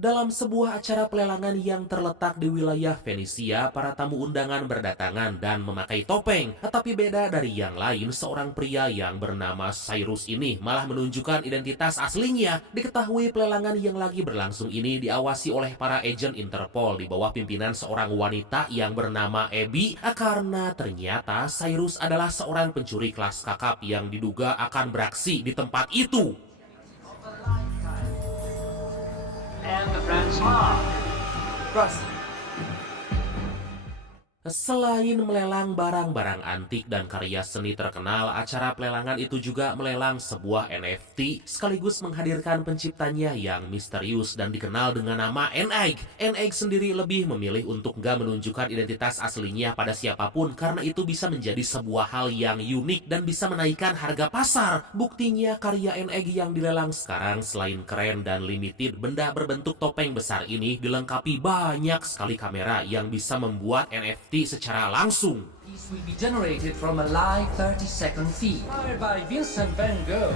Dalam sebuah acara pelelangan yang terletak di wilayah Venesia, para tamu undangan berdatangan dan memakai topeng. Tetapi beda dari yang lain, seorang pria yang bernama Cyrus ini malah menunjukkan identitas aslinya. Diketahui pelelangan yang lagi berlangsung ini diawasi oleh para agen Interpol di bawah pimpinan seorang wanita yang bernama Abby, karena ternyata Cyrus adalah seorang pencuri kelas kakap yang diduga akan beraksi di tempat itu. And the French mob. Russ, Selain melelang barang-barang antik dan karya seni terkenal, acara pelelangan itu juga melelang sebuah NFT sekaligus menghadirkan penciptanya yang misterius dan dikenal dengan nama N-Egg. N-Egg sendiri lebih memilih untuk nggak menunjukkan identitas aslinya pada siapapun karena itu bisa menjadi sebuah hal yang unik dan bisa menaikkan harga pasar. Buktinya karya N-Egg yang dilelang sekarang selain keren dan limited, benda berbentuk topeng besar ini dilengkapi banyak sekali kamera yang bisa membuat NFT secara langsung. these will be generated from a live 30-second feed. Inspired by Vincent van Gogh,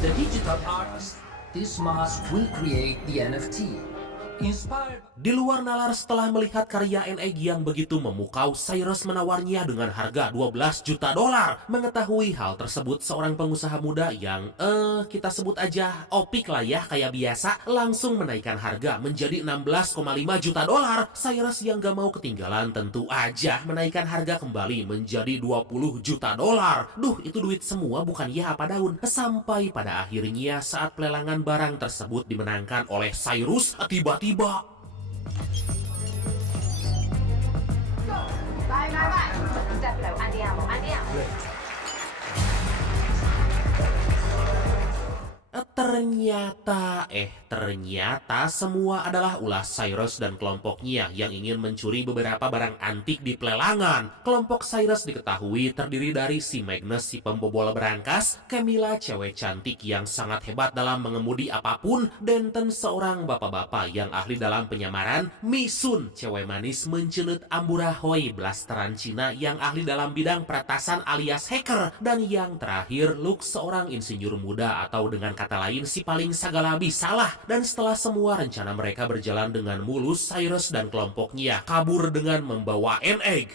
the digital artist, this mask will create the NFT. Inspired Di luar nalar setelah melihat karya N-Egg yang begitu memukau, Cyrus menawarnya dengan harga 12 juta dolar. Mengetahui hal tersebut, seorang pengusaha muda yang kita sebut aja Opik lah ya kayak biasa, langsung menaikkan harga menjadi 16,5 juta dolar. Cyrus yang gak mau ketinggalan tentu aja menaikkan harga kembali menjadi 20 juta dolar. Duh, itu duit semua bukan ya apa daun. Sampai pada akhirnya saat pelelangan barang tersebut dimenangkan oleh Cyrus, tiba-tiba Bye, bye, bye. Stefano, andiamo, andiamo. Ternyata semua adalah ulah Cyrus dan kelompoknya yang ingin mencuri beberapa barang antik di pelelangan. Kelompok Cyrus diketahui terdiri dari si Magnus, si pembobol berangkas, Camilla, cewek cantik yang sangat hebat dalam mengemudi apapun, Denton, seorang bapak-bapak yang ahli dalam penyamaran, Misun, cewek manis mencenut Amburahoy, blasteran Cina yang ahli dalam bidang peretasan alias hacker, dan yang terakhir Luke, seorang insinyur muda atau dengan kata lain si paling sagala bisalah. Dan setelah semua rencana mereka berjalan dengan mulus, Cyrus dan kelompoknya kabur dengan membawa N-Egg.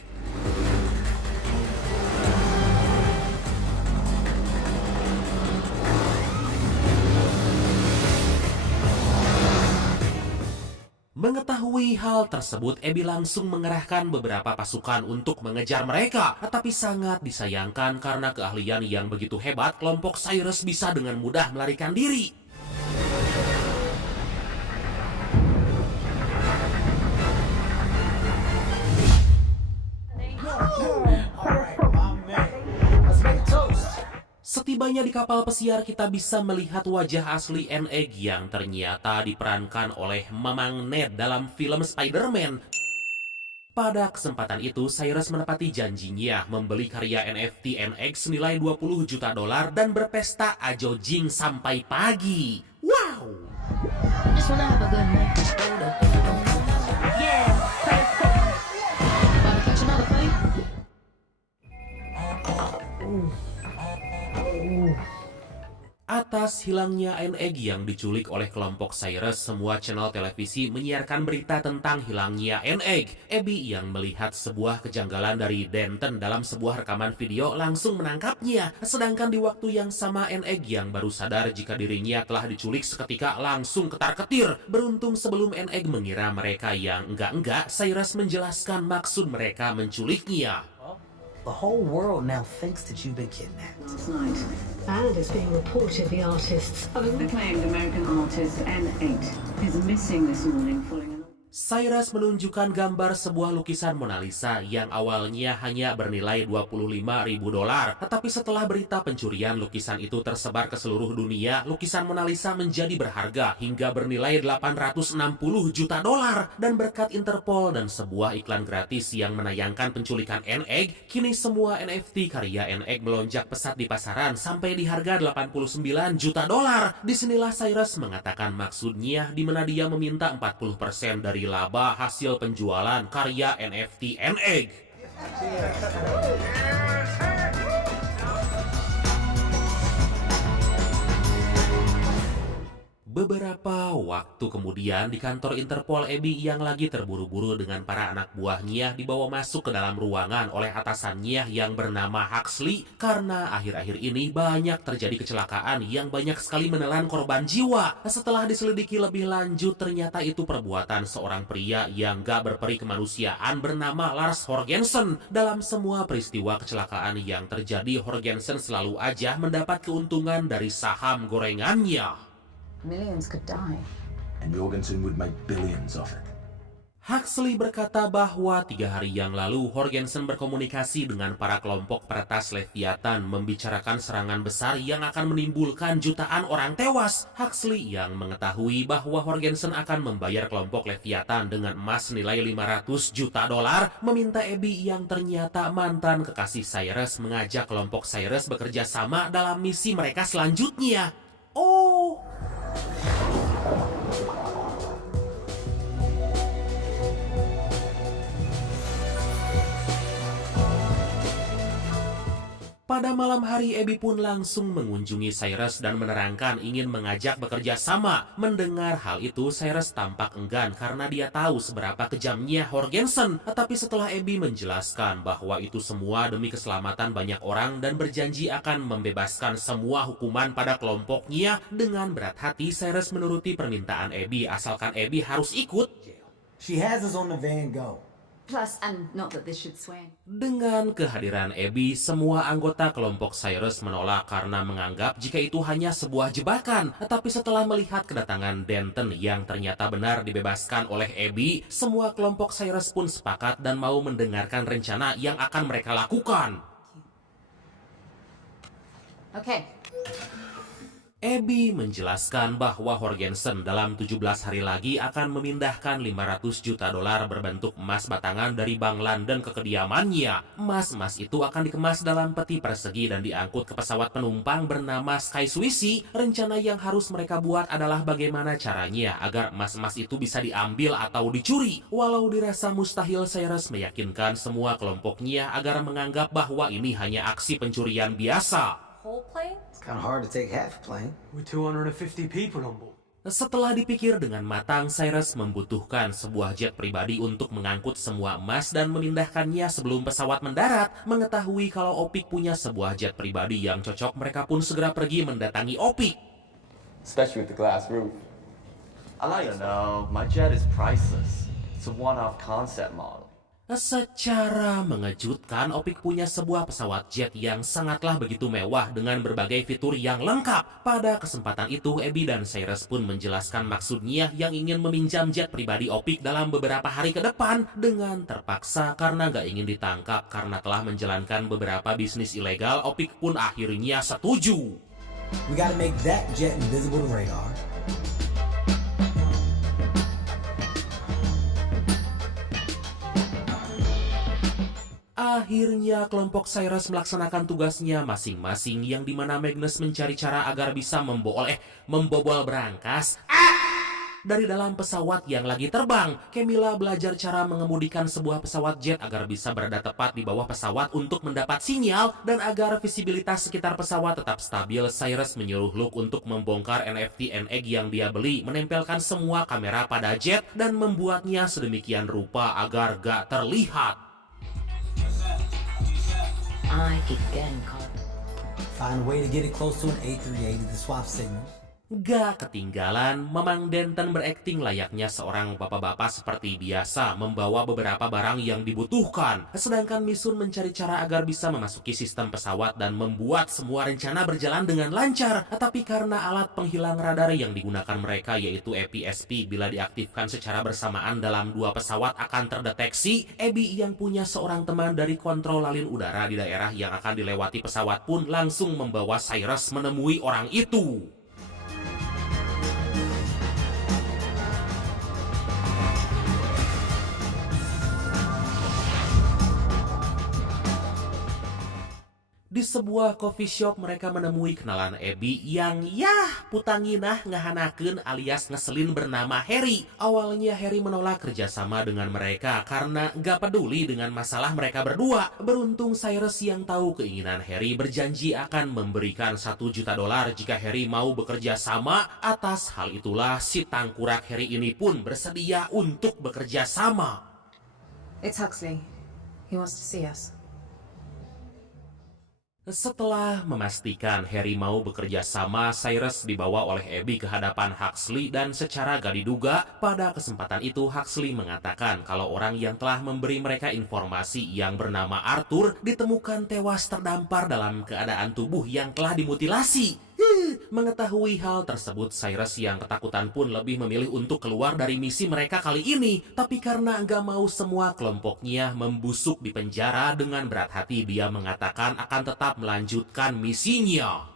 Mengetahui hal tersebut, Abby langsung mengerahkan beberapa pasukan untuk mengejar mereka. Tapi sangat disayangkan karena keahlian yang begitu hebat, kelompok Cyrus bisa dengan mudah melarikan diri. Setibanya di kapal pesiar, kita bisa melihat wajah asli N-Egg yang ternyata diperankan oleh Mamang Ned dalam film Spider-Man. Pada kesempatan itu, Cyrus menepati janjinya membeli karya NFT N-Egg senilai 20 juta dolar dan berpesta ajojing sampai pagi. Wow! Just wanna have a good night. Yeah, about to catch another fight. Atas hilangnya N-Egg yang diculik oleh kelompok Cyrus, semua channel televisi menyiarkan berita tentang hilangnya N-Egg. Abby yang melihat sebuah kejanggalan dari Denton dalam sebuah rekaman video langsung menangkapnya. Sedangkan di waktu yang sama, N-Egg yang baru sadar jika dirinya telah diculik seketika langsung ketar-ketir. Beruntung sebelum N-Egg mengira mereka yang enggak-enggak, Cyrus menjelaskan maksud mereka menculiknya. The whole world now thinks that you've been kidnapped. Last night, And it's being reported the artist's own acclaimed American artist N8 is missing this morning following an Cyrus menunjukkan gambar sebuah lukisan Mona Lisa yang awalnya hanya bernilai 25.000 dolar. Tetapi setelah berita pencurian lukisan itu tersebar ke seluruh dunia, lukisan Mona Lisa menjadi berharga hingga bernilai 860 juta dolar. Dan berkat Interpol dan sebuah iklan gratis yang menayangkan penculikan N-Egg, kini semua NFT karya N-Egg melonjak pesat di pasaran sampai di harga 89 juta dolar. Disinilah Cyrus mengatakan maksudnya, di mana dia meminta 40% dari laba hasil penjualan karya NFT N-Egg. Beberapa waktu kemudian di kantor Interpol, Abby yang lagi terburu-buru dengan para anak buahnya dibawa masuk ke dalam ruangan oleh atasannya yang bernama Huxley karena akhir-akhir ini banyak terjadi kecelakaan yang banyak sekali menelan korban jiwa. Setelah diselidiki lebih lanjut ternyata itu perbuatan seorang pria yang gak berperi kemanusiaan bernama Lars Horgensen. Dalam semua peristiwa kecelakaan yang terjadi, Horgensen selalu aja mendapat keuntungan dari saham gorengannya. Millions could die. And Jorgensen would make billions of it. Huxley berkata bahwa 3 hari yang lalu Horgensen berkomunikasi dengan para kelompok peretas Leviathan membicarakan serangan besar yang akan menimbulkan jutaan orang tewas. Huxley yang mengetahui bahwa Horgensen akan membayar kelompok Leviathan dengan emas nilai $500 juta, meminta Abby yang ternyata mantan kekasih Cyrus mengajak kelompok Cyrus bekerja sama dalam misi mereka selanjutnya. Oh, pada malam hari, Abby pun langsung mengunjungi Cyrus dan menerangkan ingin mengajak bekerja sama. Mendengar hal itu, Cyrus tampak enggan karena dia tahu seberapa kejamnya Horgensen. Tetapi setelah Abby menjelaskan bahwa itu semua demi keselamatan banyak orang dan berjanji akan membebaskan semua hukuman pada kelompoknya, dengan berat hati Cyrus menuruti permintaan Abby asalkan Abby harus ikut. She has us on the Van Gogh. Plus, and not that this should sway. Dengan kehadiran Abby, semua anggota kelompok Cyrus menolak karena menganggap jika itu hanya sebuah jebakan. Tetapi setelah melihat kedatangan Denton yang ternyata benar dibebaskan oleh Abby, semua kelompok Cyrus pun sepakat dan mau mendengarkan rencana yang akan mereka lakukan. Okay. Abby menjelaskan bahwa Horgensen dalam 17 hari lagi akan memindahkan $500 juta berbentuk emas batangan dari Bank London ke kediamannya. Emas-emas itu akan dikemas dalam peti persegi dan diangkut ke pesawat penumpang bernama Sky Swissie. Rencana yang harus mereka buat adalah bagaimana caranya agar emas-emas itu bisa diambil atau dicuri. Walau dirasa mustahil, Cyrus meyakinkan semua kelompoknya agar menganggap bahwa ini hanya aksi pencurian biasa. Whole plane? It's kind of hard to take half a plane. With 250 people on board. Setelah dipikir dengan matang, Cyrus membutuhkan sebuah jet pribadi untuk mengangkut semua emas dan memindahkannya sebelum pesawat mendarat. Mengetahui kalau Opik punya sebuah jet pribadi yang cocok, mereka pun segera pergi mendatangi Opik. Especially with the glass roof. I don't know, my jet is priceless. It's a one-off concept model. Secara mengejutkan, Opik punya sebuah pesawat jet yang sangatlah begitu mewah dengan berbagai fitur yang lengkap. Pada kesempatan itu, Abby dan Cyrus pun menjelaskan maksudnya yang ingin meminjam jet pribadi Opik dalam beberapa hari ke depan dengan terpaksa karena nggak ingin ditangkap karena telah menjalankan beberapa bisnis ilegal. Opik pun akhirnya setuju. We gotta make that jet invisible to radar. Akhirnya kelompok Cyrus melaksanakan tugasnya masing-masing, yang dimana Magnus mencari cara agar bisa membobol berangkas dari dalam pesawat yang lagi terbang. Camilla belajar cara mengemudikan sebuah pesawat jet agar bisa berada tepat di bawah pesawat untuk mendapat sinyal, dan agar visibilitas sekitar pesawat tetap stabil, Cyrus menyuruh Luke untuk membongkar NFT and egg yang dia beli, menempelkan semua kamera pada jet dan membuatnya sedemikian rupa agar gak terlihat. I again caught. Find a way to get it close to an A380 to swap signals. Gak ketinggalan, Mamang Denton berakting layaknya seorang bapak-bapak seperti biasa, membawa beberapa barang yang dibutuhkan. Sedangkan Misun mencari cara agar bisa memasuki sistem pesawat dan membuat semua rencana berjalan dengan lancar. Tapi karena alat penghilang radar yang digunakan mereka, yaitu APSP, bila diaktifkan secara bersamaan dalam 2 pesawat akan terdeteksi. Abby yang punya seorang teman dari kontrol lalin udara di daerah yang akan dilewati pesawat pun langsung membawa Cyrus menemui orang itu. Di sebuah coffee shop mereka menemui kenalan Abby yang putanginah ngahanakeun alias ngeselin bernama Harry. Awalnya Harry menolak kerjasama dengan mereka karena gak peduli dengan masalah mereka berdua. Beruntung Cyrus yang tahu keinginan Harry berjanji akan memberikan $1 juta jika Harry mau bekerja sama. Atas hal itulah si tangkurak Harry ini pun bersedia untuk bekerja sama. It's Huxley. He wants to see us. Setelah memastikan Harry mau bekerja sama, Cyrus dibawa oleh Abby ke hadapan Huxley dan secara gak diduga, pada kesempatan itu Huxley mengatakan kalau orang yang telah memberi mereka informasi yang bernama Arthur ditemukan tewas terdampar dalam keadaan tubuh yang telah dimutilasi. Mengetahui hal tersebut, Cyrus yang ketakutan pun lebih memilih untuk keluar dari misi mereka kali ini. Tapi karena nggak mau semua kelompoknya membusuk di penjara, dengan berat hati dia mengatakan akan tetap melanjutkan misinya.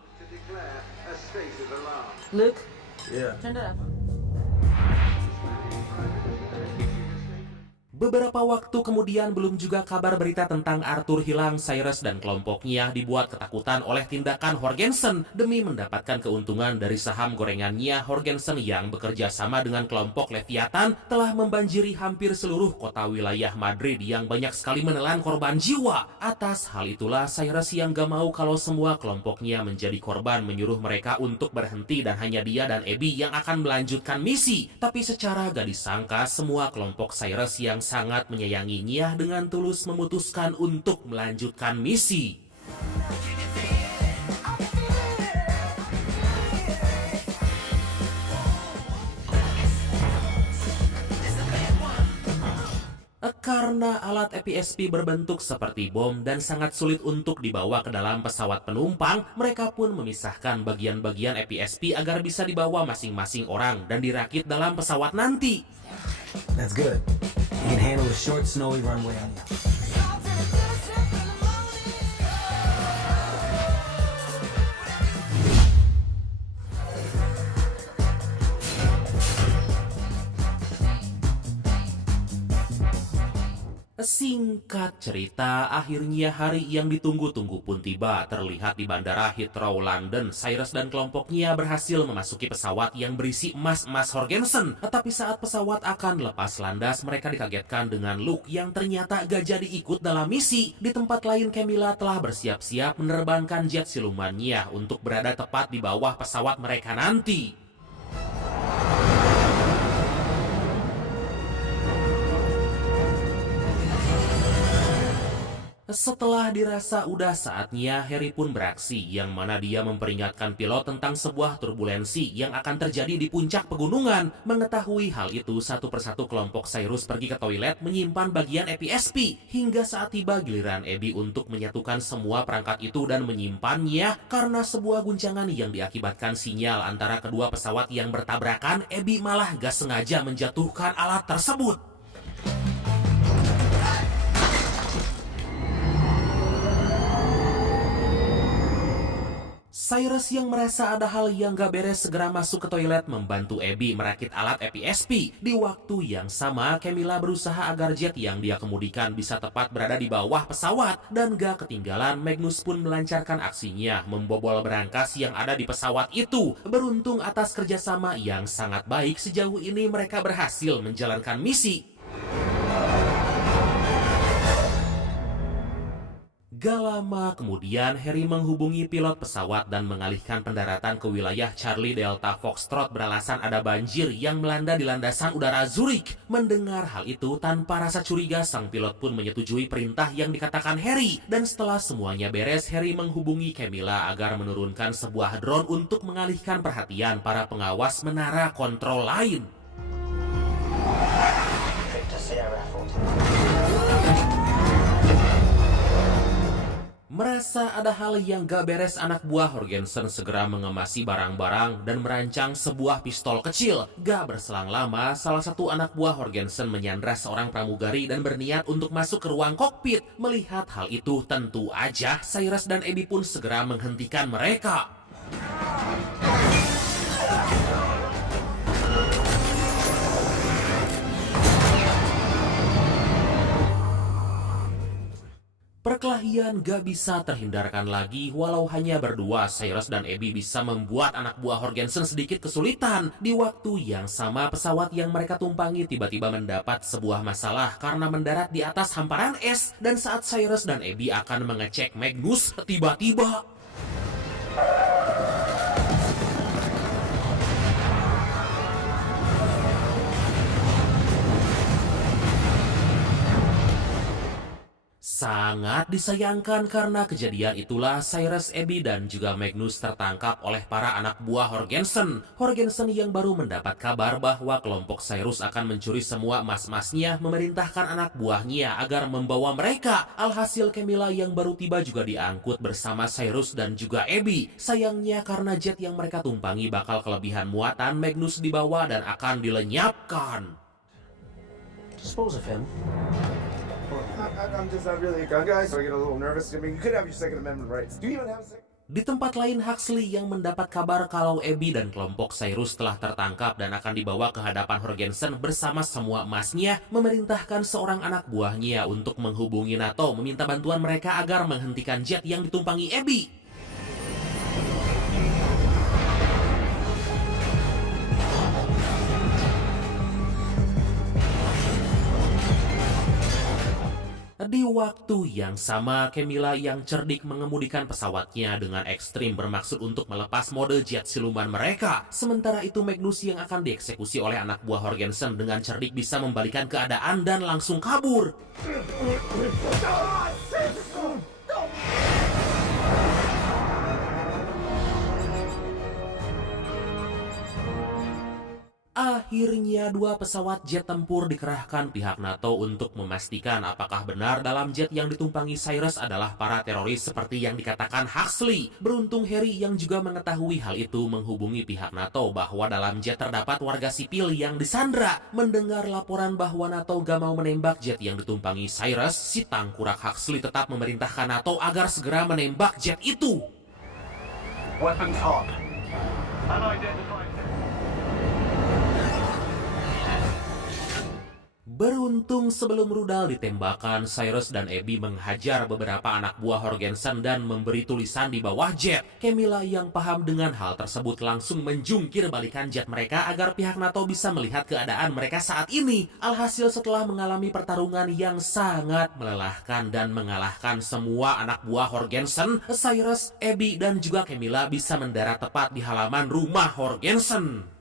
Luke? Turn it up. Beberapa waktu kemudian belum juga kabar berita tentang Arthur hilang. Cyrus dan kelompoknya dibuat ketakutan oleh tindakan Jorgensen. Demi mendapatkan keuntungan dari saham gorengannya, Jorgensen yang bekerja sama dengan kelompok Leviathan telah membanjiri hampir seluruh kota wilayah Madrid yang banyak sekali menelan korban jiwa. Atas hal itulah Cyrus yang gak mau kalau semua kelompoknya menjadi korban menyuruh mereka untuk berhenti dan hanya dia dan Abby yang akan melanjutkan misi. Tapi secara gak disangka semua kelompok Cyrus yang sangat menyayanginya dengan tulus memutuskan untuk melanjutkan misi. Karena alat EPSP berbentuk seperti bom dan sangat sulit untuk dibawa ke dalam pesawat penumpang, mereka pun memisahkan bagian-bagian EPSP agar bisa dibawa masing-masing orang dan dirakit dalam pesawat nanti. That's good. You can handle the short, snowy runway on the outside. Singkat cerita, akhirnya hari yang ditunggu-tunggu pun tiba. Terlihat di Bandara Heathrow, London, Cyrus dan kelompoknya berhasil memasuki pesawat yang berisi emas-emas Jorgensen. Tapi saat pesawat akan lepas landas, mereka dikagetkan dengan Luke yang ternyata gak jadi ikut dalam misi. Di tempat lain, Camilla telah bersiap-siap menerbangkan jet silumannya untuk berada tepat di bawah pesawat mereka nanti. Setelah dirasa udah saatnya, Harry pun beraksi, yang mana dia memperingatkan pilot tentang sebuah turbulensi yang akan terjadi di puncak pegunungan. Mengetahui hal itu, satu persatu kelompok Cyrus pergi ke toilet menyimpan bagian EPSP, hingga saat tiba giliran Abby untuk menyatukan semua perangkat itu dan menyimpannya. Karena sebuah guncangan yang diakibatkan sinyal antara kedua pesawat yang bertabrakan, Abby malah gak sengaja menjatuhkan alat tersebut. Cyrus yang merasa ada hal yang gak beres segera masuk ke toilet membantu Abby merakit alat EPSP. Di waktu yang sama, Camilla berusaha agar jet yang dia kemudikan bisa tepat berada di bawah pesawat. Dan gak ketinggalan, Magnus pun melancarkan aksinya, membobol berangkas yang ada di pesawat itu. Beruntung atas kerjasama yang sangat baik, sejauh ini mereka berhasil menjalankan misi. Gak lama kemudian, Harry menghubungi pilot pesawat dan mengalihkan pendaratan ke wilayah Charlie Delta Foxtrot beralasan ada banjir yang melanda di landasan udara Zurich. Mendengar hal itu, tanpa rasa curiga, sang pilot pun menyetujui perintah yang dikatakan Harry. Dan setelah semuanya beres, Harry menghubungi Camilla agar menurunkan sebuah drone untuk mengalihkan perhatian para pengawas menara kontrol lain. Merasa ada hal yang gak beres, anak buah Jorgensen segera mengemasi barang-barang dan merancang sebuah pistol kecil. Gak berselang lama, salah satu anak buah Jorgensen menyandra seorang pramugari dan berniat untuk masuk ke ruang kokpit. Melihat hal itu, tentu aja Cyrus dan Abby pun segera menghentikan mereka. Perkelahian gak bisa terhindarkan lagi, walau hanya berdua, Cyrus dan Abby bisa membuat anak buah Jorgensen sedikit kesulitan. Di waktu yang sama, pesawat yang mereka tumpangi tiba-tiba mendapat sebuah masalah karena mendarat di atas hamparan es. Dan saat Cyrus dan Abby akan mengecek Magnus, tiba-tiba sangat disayangkan karena kejadian itulah Cyrus, Abby, dan juga Magnus tertangkap oleh para anak buah Jorgensen. Jorgensen yang baru mendapat kabar bahwa kelompok Cyrus akan mencuri semua emas-emasnya memerintahkan anak buahnya agar membawa mereka. Alhasil Camilla yang baru tiba juga diangkut bersama Cyrus dan juga Abby. Sayangnya karena jet yang mereka tumpangi bakal kelebihan muatan, Magnus dibawa dan akan dilenyapkan. Dispose of him. I'm just not really a gun guy, so I get a little nervous. I mean, you could have your Second Amendment rights. Do you even have a second? Di tempat lain, Huxley yang mendapat kabar kalau Abby dan kelompok Cyrus telah tertangkap dan akan dibawa ke hadapan Jorgensen bersama semua emasnya, memerintahkan seorang anak buahnya untuk menghubungi NATO meminta bantuan mereka agar menghentikan jet yang ditumpangi Abby. Di waktu yang sama, Camilla yang cerdik mengemudikan pesawatnya dengan ekstrim bermaksud untuk melepas mode jet siluman mereka. Sementara itu Magnus yang akan dieksekusi oleh anak buah Jorgensen dengan cerdik bisa membalikan keadaan dan langsung kabur. Akhirnya dua pesawat jet tempur dikerahkan pihak NATO untuk memastikan apakah benar dalam jet yang ditumpangi Cyrus adalah para teroris seperti yang dikatakan Huxley. Beruntung Harry yang juga mengetahui hal itu menghubungi pihak NATO bahwa dalam jet terdapat warga sipil yang disandra. Mendengar laporan bahwa NATO gak mau menembak jet yang ditumpangi Cyrus, si tangkurak Huxley tetap memerintahkan NATO agar segera menembak jet itu. Weapons hot. Unidentified. Beruntung sebelum rudal ditembakkan, Cyrus dan Abby menghajar beberapa anak buah Jorgensen dan memberi tulisan di bawah jet. Camilla yang paham dengan hal tersebut langsung menjungkir balikan jet mereka agar pihak NATO bisa melihat keadaan mereka saat ini. Alhasil setelah mengalami pertarungan yang sangat melelahkan dan mengalahkan semua anak buah Jorgensen, Cyrus, Abby, dan juga Camilla bisa mendarat tepat di halaman rumah Jorgensen.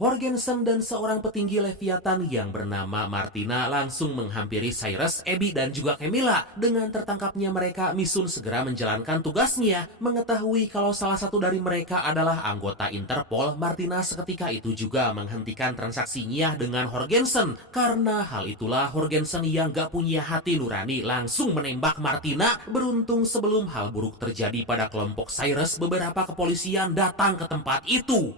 Jorgensen dan seorang petinggi Leviathan yang bernama Martina langsung menghampiri Cyrus, Abby, dan juga Camilla. Dengan tertangkapnya mereka, Misun segera menjalankan tugasnya. Mengetahui kalau salah satu dari mereka adalah anggota Interpol, Martina seketika itu juga menghentikan transaksinya dengan Jorgensen. Karena hal itulah Jorgensen yang gak punya hati nurani langsung menembak Martina. Beruntung sebelum hal buruk terjadi pada kelompok Cyrus, beberapa kepolisian datang ke tempat itu.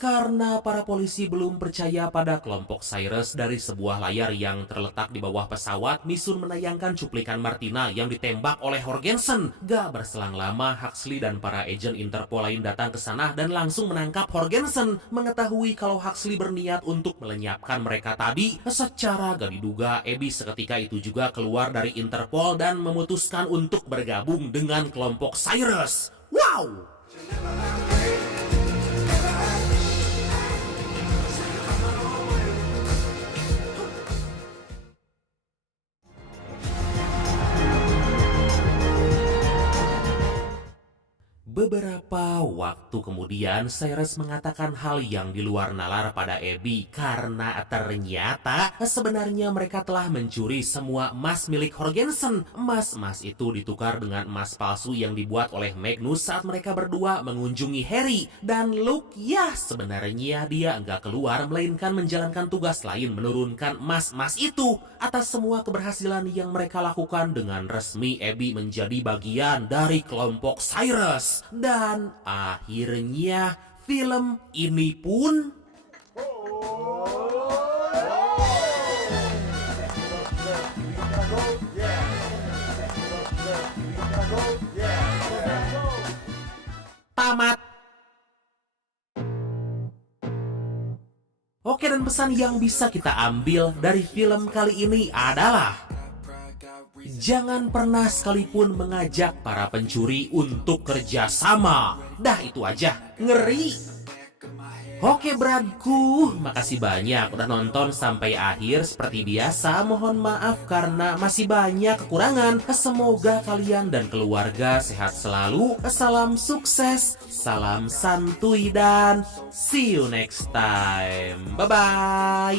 Karena para polisi belum percaya pada kelompok Cyrus, dari sebuah layar yang terletak di bawah pesawat, Misun menayangkan cuplikan Martina yang ditembak oleh Jorgensen. Gak berselang lama, Huxley dan para agen Interpol lain datang ke sana dan langsung menangkap Jorgensen. Mengetahui kalau Huxley berniat untuk melenyapkan mereka tadi, secara gak diduga, Abby seketika itu juga keluar dari Interpol dan memutuskan untuk bergabung dengan kelompok Cyrus. Wow! Beberapa waktu kemudian, Cyrus mengatakan hal yang di luar nalar pada Abby karena ternyata sebenarnya mereka telah mencuri semua emas milik Jorgensen. Emas-emas itu ditukar dengan emas palsu yang dibuat oleh Magnus saat mereka berdua mengunjungi Harry. Dan Luke, ya sebenarnya dia enggak keluar melainkan menjalankan tugas lain menurunkan emas-emas itu. Atas semua keberhasilan yang mereka lakukan, dengan resmi Abby menjadi bagian dari kelompok Cyrus. Dan akhirnya film ini pun Tamat. Oke, dan pesan yang bisa kita ambil dari film kali ini adalah jangan pernah sekalipun mengajak para pencuri untuk kerjasama. Dah itu aja, ngeri. Oke bradku, makasih banyak udah nonton sampai akhir. Seperti biasa, mohon maaf karena masih banyak kekurangan. Semoga kalian dan keluarga sehat selalu. Salam sukses, salam santuy, dan see you next time. Bye-bye.